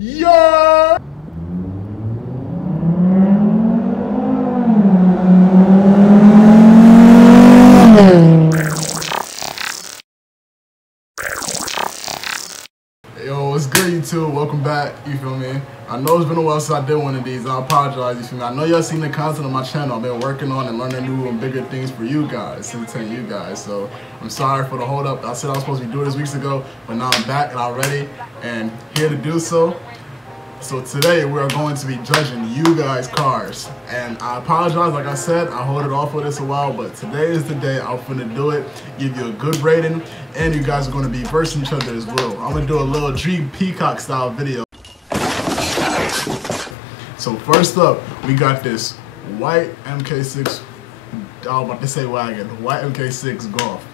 Yeah! Yo, what's good, YouTube? Welcome back, you feel me? I know it's been a while since I did one of these. I apologize, you feel me? I know y'all seen the content on my channel. I've been working on and learning new and bigger things for you guys, entertain you guys. So I'm sorry for the hold up. I said I was supposed to be doing this weeks ago, but now I'm back and I'm ready and here to do so. So today we are going to be judging you guys' cars, and I apologize, like I said, I hold it off for this a while, but today is the day I'm finna do it, give you a good rating, and you guys are going to be versing each other as well. I'm going to do a little Dream Peacock style video. So first up, we got this white MK6, I was about to say wagon, white MK6 Golf,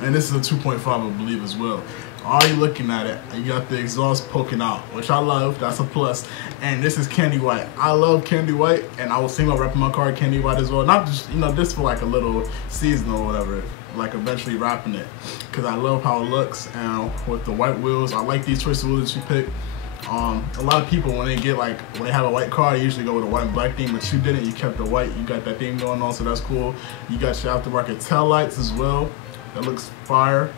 and this is a 2.5 I believe as well. Already looking at it, you got the exhaust poking out, which I love, that's a plus. And this is candy white. I love candy white, and I was thinking about wrapping my car candy white as well. Not just, you know, this for like a little seasonal or whatever, like eventually wrapping it. Because I love how it looks, and with the white wheels, I like these choice of wheels that you pick. A lot of people, when they have a white car, they usually go with a white and black theme, but you didn't, you kept the white, you got that theme going on, so that's cool. You got your aftermarket tail lights as well, that looks fire.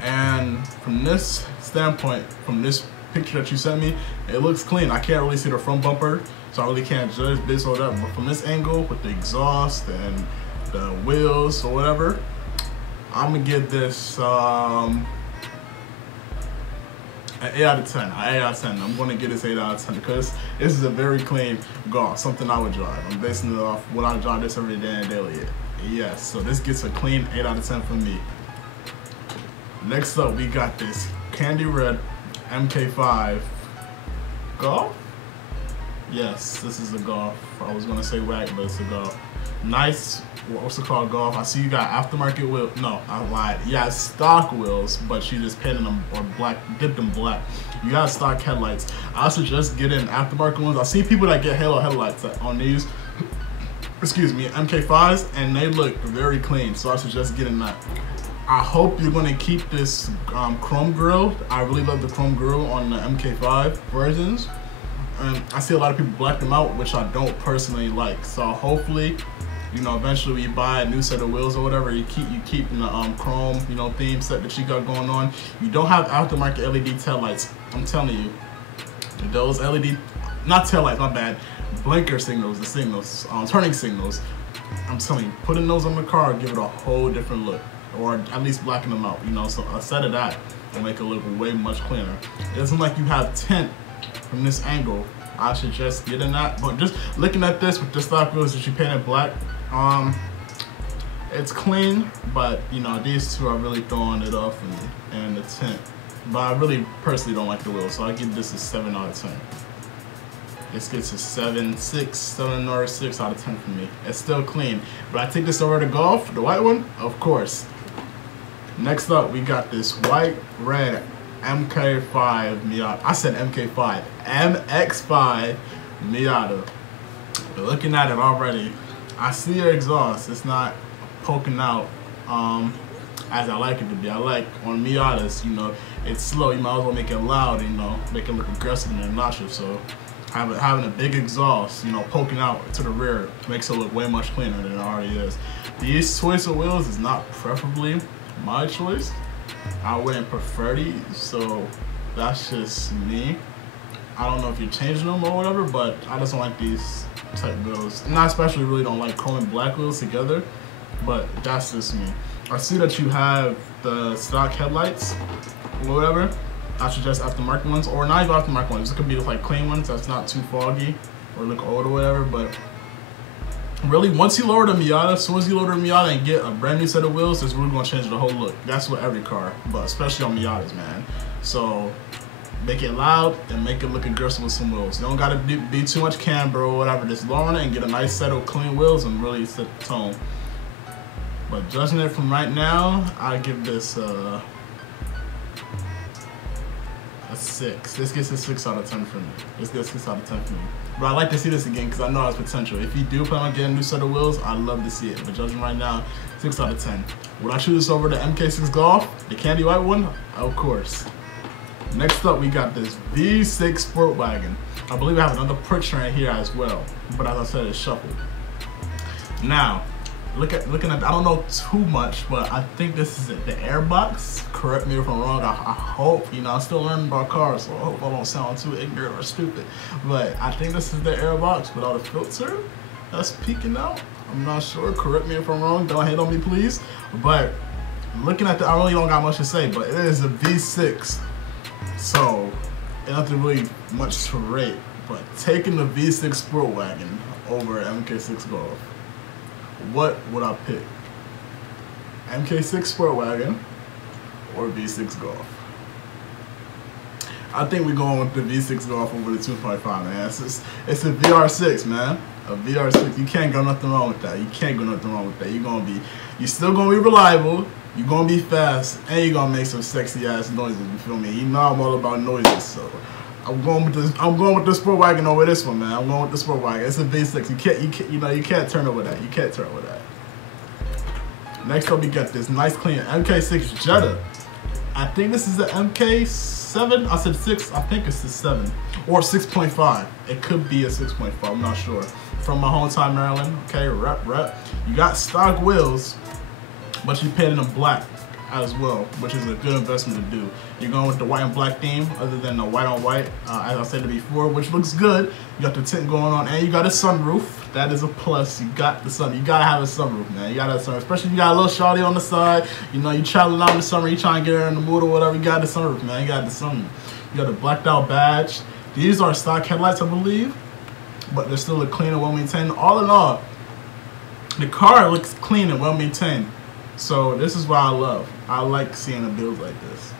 And from this standpoint, from this picture that you sent me, it looks clean. I can't really see the front bumper, so I really can't judge this or that. But from this angle, with the exhaust and the wheels or whatever, I'm gonna give this an 8 out of 10. An 8 out of 10. I'm gonna give this 8 out of 10 because this is a very clean Golf, something I would drive. I'm basing it off what I drive this every day and daily. Yes, so this gets a clean 8 out of 10 for me. Next up, we got this candy red MK5 Golf. Yes, this is a Golf. I was gonna say wagon, but it's a Golf. Nice, what's it called, Golf? I see you got aftermarket wheels. No, I lied. You got stock wheels, but you just painted them or black, dipped them black. You got stock headlights. I suggest getting aftermarket ones. I see people that get halo headlights on these, excuse me, MK5s, and they look very clean. So I suggest getting that. I hope you're gonna keep this chrome grille. I really love the chrome grille on the MK5 versions. I see a lot of people black them out, which I don't personally like. So hopefully, you know, eventually when you buy a new set of wheels or whatever, you keep the chrome, you know, theme set that you got going on. You don't have aftermarket LED tail lights. I'm telling you, those LED, not tail lights, my bad, blinker signals, the signals, turning signals. I'm telling you, putting those on the car, give it a whole different look. Or at least blacking them out, you know, so a set of that will make it look way much cleaner. It doesn't like you have tint from this angle. I suggest getting that, but just looking at this with the stock wheels that you painted black, it's clean, but you know, these two are really throwing it off for me, and the tint. But I really personally don't like the wheels, so I give this a 7 out of 10. This gets a 7 or 6 out of 10 for me. It's still clean, but I take this over to Golf, the white one, of course. Next up, we got this white red MK5 Miata. I said MK5, MX5 Miata. But looking at it already, I see your exhaust. It's not poking out as I like it to be. I like on Miatas, you know, it's slow. You might as well make it loud, you know, make it look aggressive and obnoxious. So having a big exhaust, you know, poking out to the rear makes it look way much cleaner than it already is. These choice of wheels is not preferably my choice. I wouldn't prefer these, so that's just me. I don't know if you're changing them or whatever, but I just don't like these type wheels. And I especially really don't like chrome and black wheels together, but that's just me. I see that you have the stock headlights or whatever. I suggest aftermarket ones, or not even aftermarket ones. It could be like clean ones that's not too foggy or look old or whatever, but really, once you lower the Miata, as soon as you lower the Miata and get a brand new set of wheels, it's really gonna change the whole look. That's with every car, but especially on Miatas, man. So make it loud and make it look aggressive with some wheels. You don't gotta be too much camber or whatever. Just lower it and get a nice set of clean wheels and really set the tone. But judging it from right now, I give this a 6. This gets a 6 out of 10 for me. This gets a 6 out of 10 for me. But I'd like to see this again because I know it has potential. If you do plan on getting a new set of wheels, I'd love to see it. But judging right now, 6 out of 10. Would I choose this over the MK6 Golf, the candy white one? Of course. Next up, we got this V6 Sport Wagon. I believe I have another picture in here as well, but as I said, it's shuffled. Now, looking at, I don't know too much, but I think this is the airbox. Correct me if I'm wrong. I hope, you know, I'm still learning about cars, so I hope I don't sound too ignorant or stupid. But I think this is the airbox without a filter that's peeking out. I'm not sure. Correct me if I'm wrong. Don't hate on me, please. But looking at I really don't got much to say, but it is a V6. So, nothing really much to rate. But taking the V6 Sport Wagon over MK6 Golf, what would I pick? MK6 Sport Wagon or V6 Golf? I think we're going with the V6 Golf over the 2.5, man. It's a VR6, man. A VR6. You can't go nothing wrong with that. You can't go nothing wrong with that. You're still gonna be reliable. You're gonna be fast, and you're gonna make some sexy ass noises. You feel me? You know I'm all about noises, so I'm going with this. I'm going with the Sport Wagon over this one, man. I'm going with the Sport Wagon. It's a V6. You can't turn over that. You can't turn over that. Next up, we got this nice clean MK6 Jetta. I think this is the MK7. I said 6. I think it's the 7 or 6.5. It could be a 6.5. I'm not sure. From my hometown, Maryland. Okay, rep. You got stock wheels, but you painted them black as well, which is a good investment to do. You're going with the white and black theme, other than the white on white, as I said before, which looks good. You got the tint going on, and you got a sunroof. That is a plus. You got the sun. You gotta have a sunroof, man. You gotta have a sunroof, especially if you got a little shawty on the side. You know, you traveling out in the summer, you trying to get her in the mood or whatever. You got the sunroof, man. You got the sunroof. You got a blacked out badge. These are stock headlights, I believe, but they're still clean and well maintained. All in all, the car looks clean and well maintained. So this is what I love. I like seeing a build like this.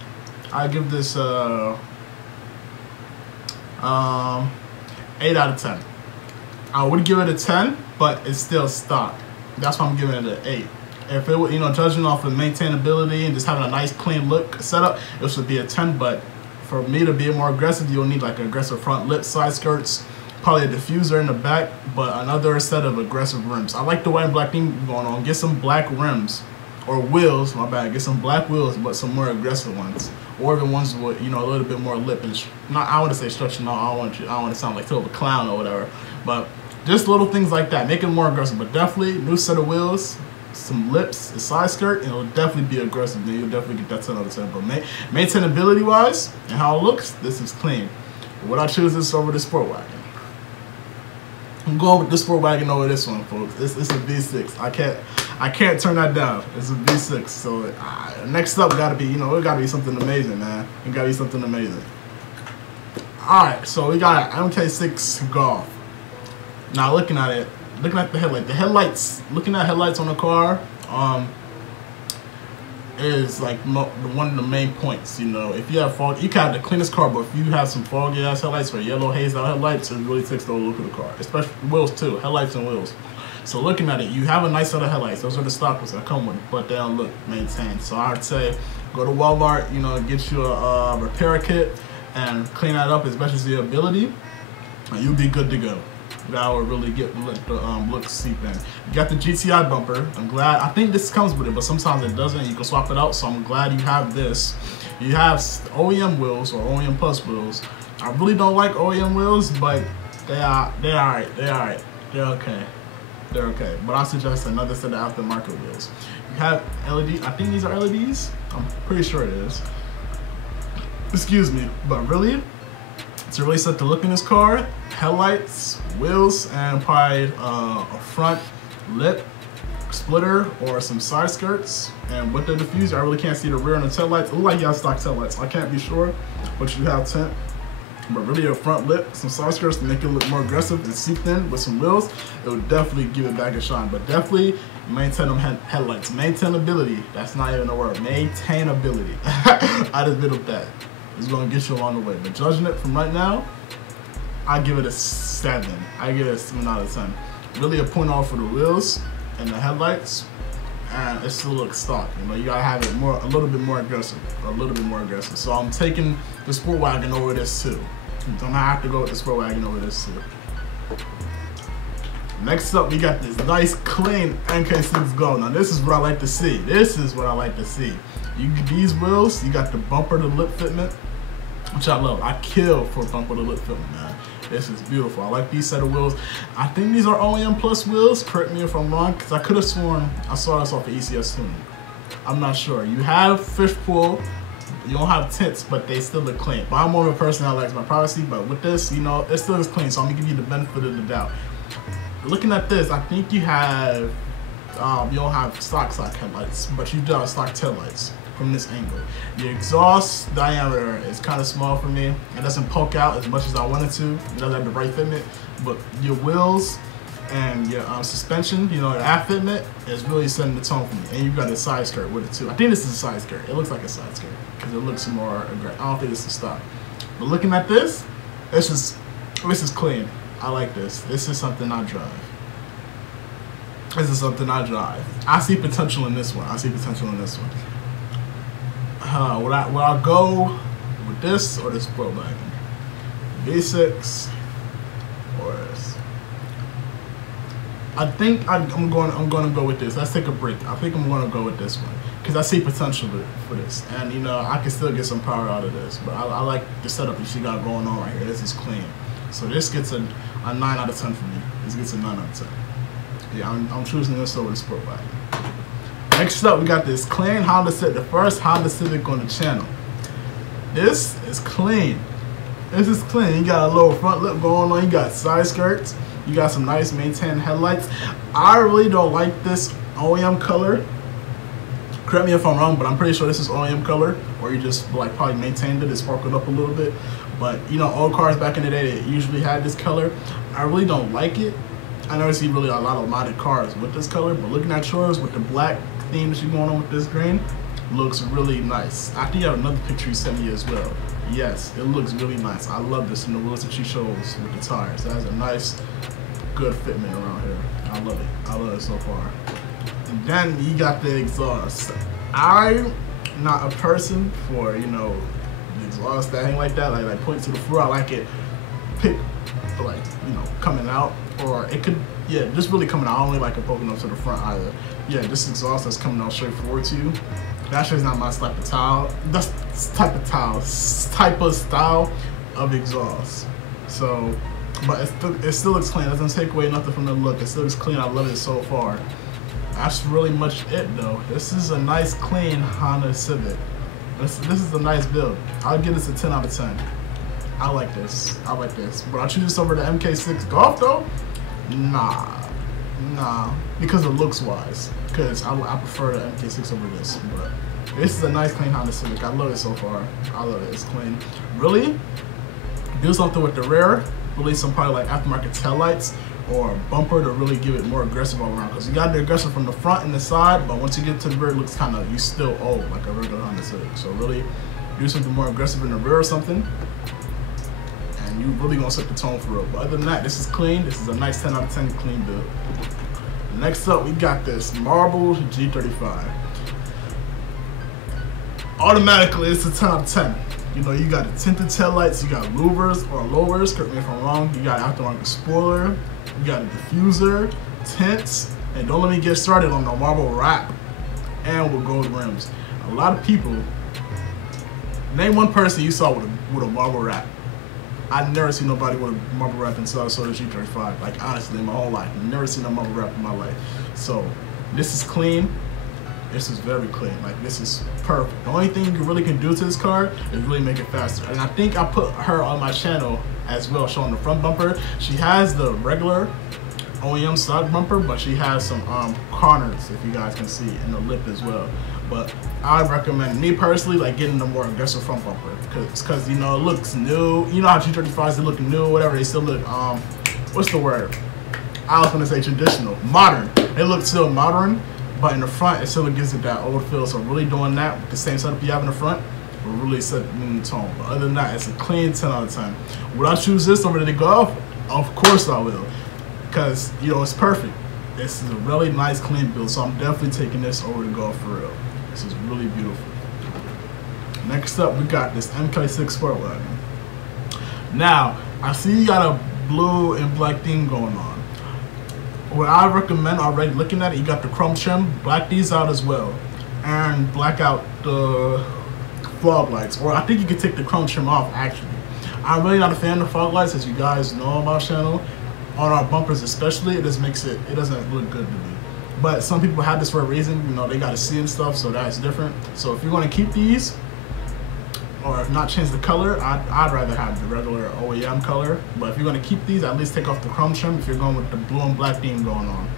I give this 8 out of 10. I would give it a 10, but it's still stock. That's why I'm giving it an 8. If it were, you know, judging off of maintainability and just having a nice clean look setup, it should be a 10. But for me to be more aggressive, you'll need like an aggressive front lip, side skirts, probably a diffuser in the back, but another set of aggressive rims. I like the white and black thing going on. Get some black rims. Or wheels, my bad. Get some black wheels, but some more aggressive ones, or the ones with, you know, a little bit more lip and not. I want to say stretching out. I don't want to sound like a clown or whatever. But just little things like that, make it more aggressive. But definitely new set of wheels, some lips, a side skirt, and it'll definitely be aggressive. Then you'll definitely get that 10 out of 10. But maintainability wise and how it looks, this is clean. But would I choose this over the Sport Wagon? I'm going with the Sport Wagon over this one, folks. It's a V6. I can't turn that down. It's a V6. So next up gotta be, you know, it gotta be something amazing, man. It gotta be something amazing. All right, so we got an MK6 Golf. Now looking at the headlights, looking at headlights on the car, is like one of the main points. You know, if you have fog, you can have the cleanest car, but if you have some foggy ass headlights or yellow hazed out headlights, it really takes the whole look of the car, especially wheels too, headlights and wheels. So looking at it, you have a nice set of headlights. Those are the stock ones that come with it, but they don't look maintained. So I'd say go to Walmart, you know, get you a repair kit and clean that up as best as your ability, and you'll be good to go. That would really let the look seep in. You got the GTI bumper. I'm glad. I think this comes with it, but sometimes it doesn't. You can swap it out. So I'm glad you have this. You have OEM wheels or OEM plus wheels. I really don't like OEM wheels, but they're alright. They're okay. They're okay. But I suggest another set of aftermarket wheels. You have LED. I think these are LEDs. I'm pretty sure it is. Excuse me, but really, to really set the look in this car, headlights, wheels, and probably a front lip splitter or some side skirts. And with the diffuser, I really can't see the rear and the tail lights. It looks like you have stock tail lights. I can't be sure, but you have tint. But really a front lip, some side skirts to make it look more aggressive and seeped in with some wheels, it would definitely give it back a shine. But definitely maintain them headlights. Maintainability, that's not even a word. Maintainability. I just bit up that. It's gonna get you along the way. But judging it from right now, I give it a 7. I give it a 7 out of 10. Really a point off for the wheels and the headlights, and it still looks stock. You know, you gotta have it a little bit more aggressive, So I'm taking the Sport Wagon over this too. I'm gonna have to go with the Sport Wagon over this too. Next up, we got this nice clean MK6 Gold. Now this is what I like to see. These wheels, you got the bumper to lip fitment. which I love. I kill for bumper to lip fitment, man. This is beautiful. I like these set of wheels. I think these are OEM Plus wheels. Correct me if I'm wrong, because I could have sworn I saw this off of ECS Tuning. I'm not sure. You have fish pull. You don't have tints, but they still look clean. But I'm more of a person that likes my privacy. But with this, you know, it still is clean. So I'm gonna give you the benefit of the doubt. Looking at this, I think you have, you don't have stock headlights, but you do have stock taillights from this angle. Your exhaust diameter is kind of small for me. It doesn't poke out as much as I wanted to. It doesn't have the right fitment, but your wheels and your suspension, you know, the aft fitment is really setting the tone for me. And you got a side skirt with it too. I think this is a side skirt. It looks like a side skirt because it looks more aggressive. I don't think it's a stock. But looking at this, this is clean. I like this. This is something I drive. This is something I drive. I see potential in this one. I see potential in this one. Would I go with this or this Sport Wagon? V6 or this? I think I'm going to go with this. Let's take a break. I think I'm going to go with this one because I see potential for this, and you know I can still get some power out of this. But I like the setup that she got going on right here. This is clean. So this gets a 9 out of 10 for me. This gets a 9 out of 10. Yeah, I'm choosing this over the Sport Wagon. Next up, we got this clean Honda Civic, the first Honda Civic on the channel. This is clean. This is clean. You got a little front lip going on. You got side skirts. You got some nice maintained headlights. I really don't like this OEM color. Correct me if I'm wrong, but I'm pretty sure this is OEM color, or you just like probably maintained it, it sparkled up a little bit. But you know, old cars back in the day, they usually had this color. I really don't like it. I never see really a lot of modded cars with this color, but looking at yours with the black theme that you're going on with this green, looks really nice. I think you have another picture you sent me as well. Yes, it looks really nice. I love this in the wheels that she shows with the tires. It has a nice, good fitment around here. I love it. I love it so far. And then you got the exhaust. I'm not a person for, you know, the exhaust that hang like that, like point to the floor. I like it pick, like, you know, coming out, or it could, yeah, just really coming out. I don't really like it poking up to the front either. Yeah, this exhaust that's coming out straight forward to you. That sure is not my type of style. That's type of style of exhaust. So, but it still looks clean. It doesn't take away nothing from the look. It still looks clean. I love it so far. That's really much it though. This is a nice clean Honda Civic. This is a nice build. I'll give this a 10 out of 10. I like this. I like this. But I choose this over the MK6 Golf though? Nah. Because of looks wise. Because I prefer the MK6 over this. But this is a nice clean Honda Civic. I love it so far. I love it. It's clean. Really? Do something with the rear. Release some probably like aftermarket taillights or a bumper to really give it more aggressive all around. Because you got the aggressive from the front and the side, but once you get to the rear, it looks kind of, you still old like a regular Honda Civic. So really do something more aggressive in the rear or something, and you really gonna set the tone for real. But other than that, this is clean. This is a nice 10 out of 10 clean build. Next up, we got this Marble G35. Automatically, it's a 10 out of 10. You know, you got the tinted taillights, you got louvers or lowers, correct me if I'm wrong. You got aftermarket spoiler, you got a diffuser, tints, and don't let me get started on the marble wrap and with gold rims. A lot of people, name one person you saw with a marble wrap. I've never seen nobody with a marble wrap inside a Soda G35. Like honestly, in my whole life, never seen a marble wrap in my life. So this is clean. This is very clean. Like this is perfect. The only thing you really can do to this car is really make it faster. And I think I put her on my channel as well, showing the front bumper. She has the regular OEM stock bumper, but she has some corners, if you guys can see, in the lip as well. But I recommend, me personally, like getting the more aggressive front bumper, because you know it looks new. You know how G35s, they look new, whatever. They still look what's the word? I was gonna say traditional, modern. They look still modern, but in the front it still gives it that old feel. So really doing that with the same setup you have in the front will really set the tone. But other than that, it's a clean 10 out of 10. Would I choose this over the Golf? Of course I will, because you know it's perfect. This is a really nice clean build, so I'm definitely taking this over the Golf for real. This is really beautiful. Next up, we got this MK6 Sport Wagon. Now, I see you got a blue and black theme going on. What I recommend already looking at it, you got the chrome trim, black these out as well, and black out the fog lights, or I think you could take the chrome trim off actually. I'm really not a fan of fog lights, as you guys know on my channel. On our bumpers especially, it doesn't look good to me. But some people have this for a reason, you know, they gotta see and stuff, so that's different. So if you're gonna keep these, or if not change the color, I'd rather have the regular OEM color. But if you're gonna keep these, at least take off the chrome trim if you're going with the blue and black theme going on.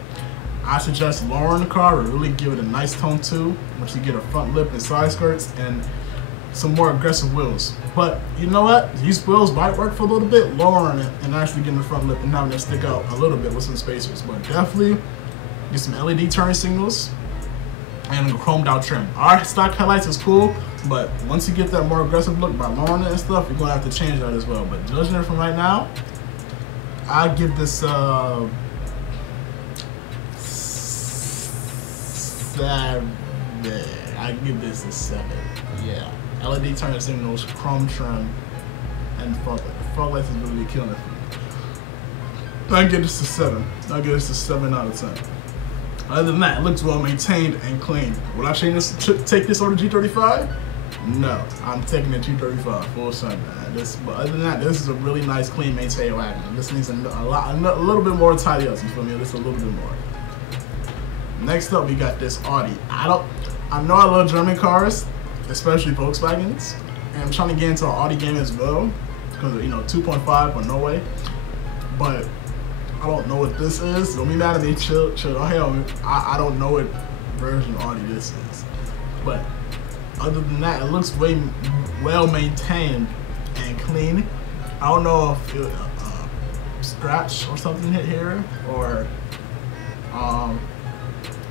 I suggest lowering the car or really give it a nice tone too, once you get a front lip and side skirts and some more aggressive wheels. But you know what? These wheels might work for a little bit, lowering it and actually getting the front lip and having it stick out a little bit with some spacers. But definitely get some LED turn signals and a chromed out trim. Our stock headlights is cool, but once you get that more aggressive look by lowering it and stuff, you're gonna have to change that as well. But judging it from right now, I give this 7. I give this a 7. Yeah. LED turn signals, chrome trim, and fog lights is really killing it for me. I give this a 7. I give this a 7 out of 10. Other than that, it looks well maintained and clean. Would I take this over the G35? No, I'm taking the G35 full sun, man. But other than that, this is a really nice, clean, maintained wagon. This needs a little bit more tidy up. You feel me? Just a little bit more. Next up, we got this Audi. I know I love German cars, especially Volkswagens, and I'm trying to get into an Audi game as well, because you know 2.5 or no way. But I don't know what this is. Don't be mad at me. Chill. Oh hell, I don't know what version of Audi this is. But other than that, it looks way well maintained and clean. I don't know if it, scratch or something hit here, or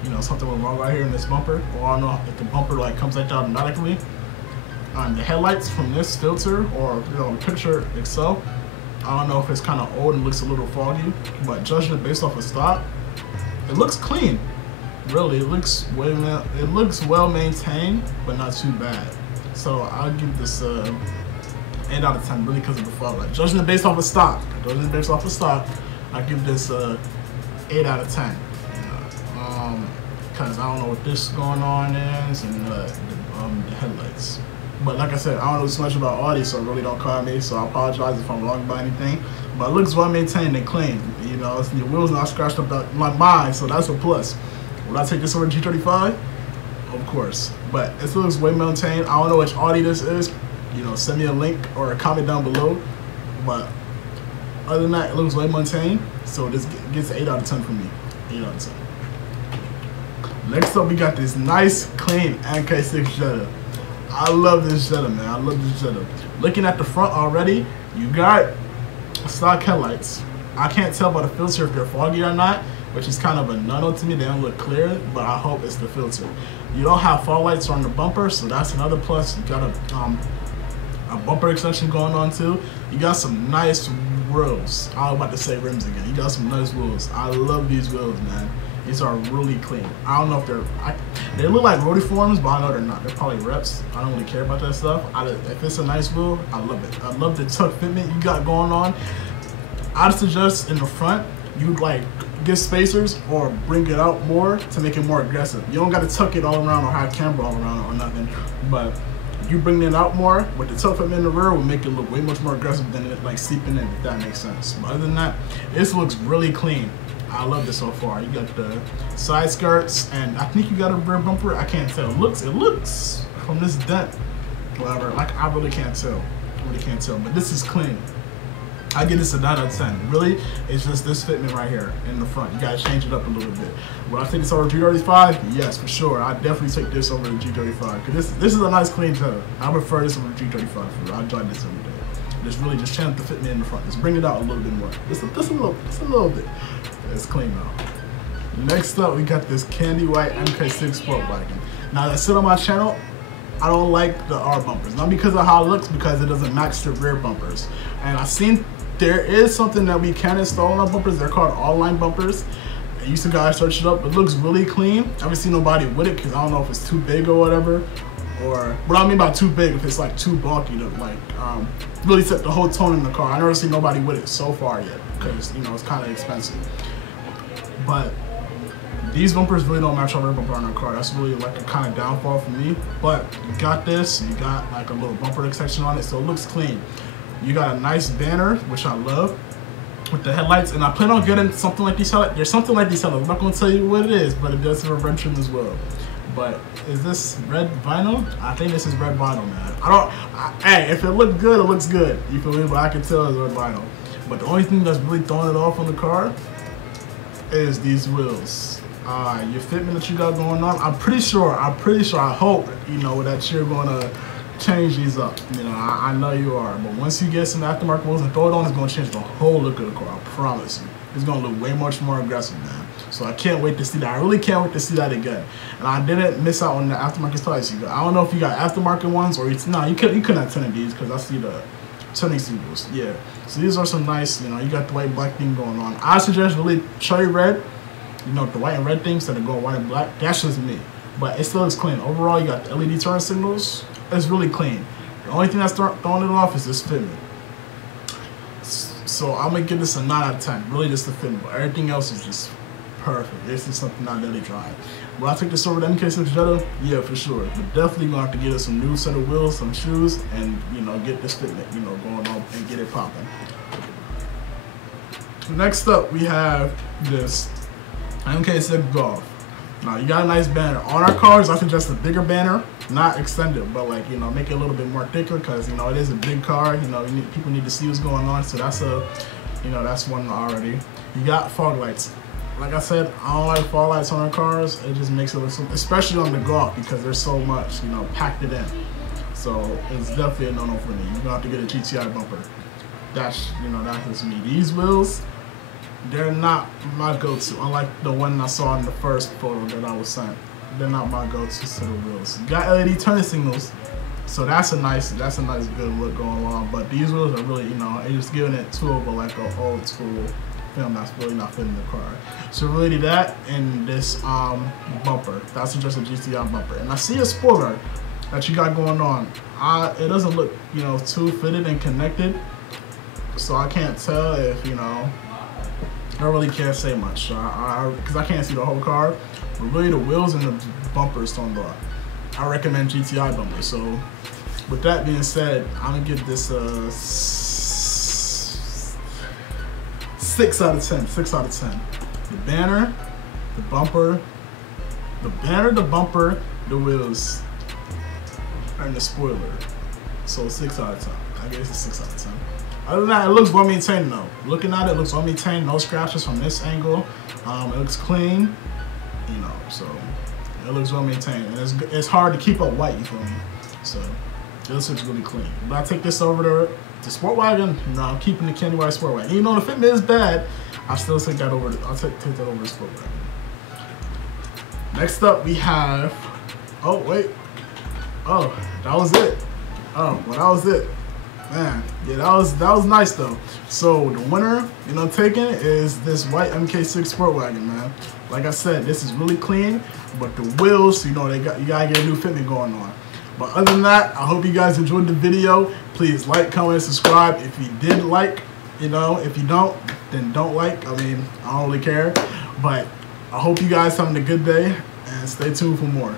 you know, something went wrong right here in this bumper, or I don't know if the bumper like comes like that automatically. The headlights from this filter, or you know, the picture itself, I don't know if it's kind of old and looks a little foggy, but judging it based off of stock, it looks clean. Really, it looks well maintained, but not too bad. So I'll give this 8 out of 10, really because of the fog light. Judging it based off of stock, I give this 8 out of 10. Because I don't know what this going on is, and the headlights. But like I said, I don't know too much about Audi, so really don't call me. So I apologize if I'm wrong about anything. But it looks well maintained and clean. You know, your wheels not scratched up like mine, so that's a plus. Would I take this over G35? Of course. But it looks way maintained. I don't know which Audi this is. You know, send me a link or a comment down below. But other than that, it looks way maintained. So this gets 8 out of 10 for me. 8 out of 10. Next up, we got this nice, clean MK6 Jetta. I love this Jetta, man. I love this Jetta. Looking at the front already, you got stock headlights. I can't tell by the filter if they're foggy or not, which is kind of a no-no to me. They don't look clear, but I hope it's the filter. You don't have fog lights on the bumper, so that's another plus. You got a bumper extension going on too. You got some nice wheels. I was about to say rims again. You got some nice wheels. I love these wheels, man. These are really clean. I don't know if they look like rotiforms, but I know they're not. They're probably reps. I don't really care about that stuff. If it's a nice wheel, I love it. I love the tuck fitment you got going on. I'd suggest in the front, you like get spacers or bring it out more to make it more aggressive. You don't got to tuck it all around or have camber all around or nothing, but you bring it out more with the tuck fitment in the rear will make it look way much more aggressive than it like seeping in, if that makes sense. But other than that, this looks really clean. I love this so far. You got the side skirts, and I think you got a rear bumper. I can't tell. It looks from this dent, whatever. Like I really can't tell. But this is clean. I give this a 9 out of 10. Really, it's just this fitment right here in the front. You gotta change it up a little bit. Would I take this over the G35? Yes, for sure. I definitely take this over the G35 because this is a nice clean Jetta. I prefer this over the G35. For real. I drive this every day. Just really just change the fitment in the front. Just bring it out a little bit more. Just a little bit. It's clean now. Next up, we got this candy white MK6 Sport Wagon. Now, that's still on my channel. I don't like the R bumpers. Not because of how it looks, because it doesn't match the rear bumpers. And I've seen there is something that we can install on our bumpers. They're called all-line bumpers. And you see guys search it up. It looks really clean. I haven't seen nobody with it because I don't know if it's too big or whatever. Or what I mean by too big, if it's like too bulky to like really set the whole tone in the car. I never seen nobody with it so far yet because you know it's kind of expensive. But These bumpers really don't match our rear bumper on our car. That's really like a kind of downfall for me. But you got this, you got like a little bumper extension on it, so it looks clean. You got a nice banner, which I love, with the headlights, and I plan on getting something like these headlights. There's something like these headlights. I'm not gonna tell you what it is, but it does have a red trim as well. But is this red vinyl? I think this is red vinyl, man. Hey, if it looks good, it looks good. You feel me? But I can tell it's red vinyl. But the only thing that's really throwing it off on the car is these wheels. Your fitment that you got going on, I'm pretty sure, I hope, you know, that you're gonna change these up. You know, I know you are, but once you get some aftermarket wheels and throw it on, it's gonna change the whole look of the car, I promise you. It's gonna look way much more aggressive, man. So I can't wait to see that. I really can't wait to see that again. And I didn't miss out on the aftermarket tires you got. I don't know if you got aftermarket ones or you couldn't have tinted these because I see the tinting symbols. Yeah. So these are some nice, you know, you got the white black thing going on. I suggest really cherry red. You know, the white and red things that are going white and black, that's just me. But it still looks clean. Overall, you got the LED turn signals. It's really clean. The only thing that's throwing it off is this fitment. So I'm going to give this a 9 out of 10. Really just the fitment. But everything else is just perfect. This is something I really tried. Will I take this over to MK6 Jetta? Yeah, for sure. But definitely going to have to get us some new set of wheels, some shoes, and, you know, get this fitment, you know, going on and get it popping. Next up, we have this MK6 Golf. Now you got a nice banner on our cars. I suggest a bigger banner, not extended, but like, you know, make it a little bit more thicker because, you know, it is a big car. You know, people need to see what's going on. So that's you know, that's one already. You got fog lights. Like I said, I don't like fog lights on our cars. It just makes it look, especially on the Golf, because there's so much, you know, packed it in. So it's definitely a no-no for me. You're gonna have to get a GTI bumper. That's, you know, that's just me. These wheels, they're not my go-to, unlike the one I saw in the first photo that I was sent. They're not my go-to set of wheels. You got LED turn signals, so that's a nice good look going on. But these wheels are really, you know, it's just giving it too of a like an old school film that's really not fitting the car. So really that and this bumper, that's just a GTI bumper. And I see a spoiler that you got going on. It doesn't look, you know, too fitted and connected, so I can't tell if, you know, I really can't say much because I can't see the whole car. But really the wheels and the bumpers don't go. I recommend GTI bumpers. So with that being said, I'm gonna give this a 6 out of 10. 6 out of 10. The banner, the bumper, the wheels, and the spoiler. So 6 out of 10. I guess it's 6 out of 10. Other than that, it looks well maintained though. Looking at it, it looks well maintained. No scratches from this angle. It looks clean, you know. So it looks well maintained, and it's hard to keep up white. You feel me? So this looks really clean. But I take this over to the Sport Wagon. You know, I'm keeping the Candy White Sport Wagon. Even though the fitment is bad, I still take that over. I'll take that over to Sport Wagon. Next up, we have. Oh wait. Oh, that was it. Oh, well, that was it. Man, yeah, that was nice though. So the winner, you know, taking is this white MK6 Sport Wagon, man. Like I said, this is really clean, but the wheels, you know, you gotta get a new fitment going on. But other than that, I hope you guys enjoyed the video. Please like, comment, and subscribe if you did like. You know, if you don't, then don't like. I mean, I don't really care. But I hope you guys having a good day and stay tuned for more.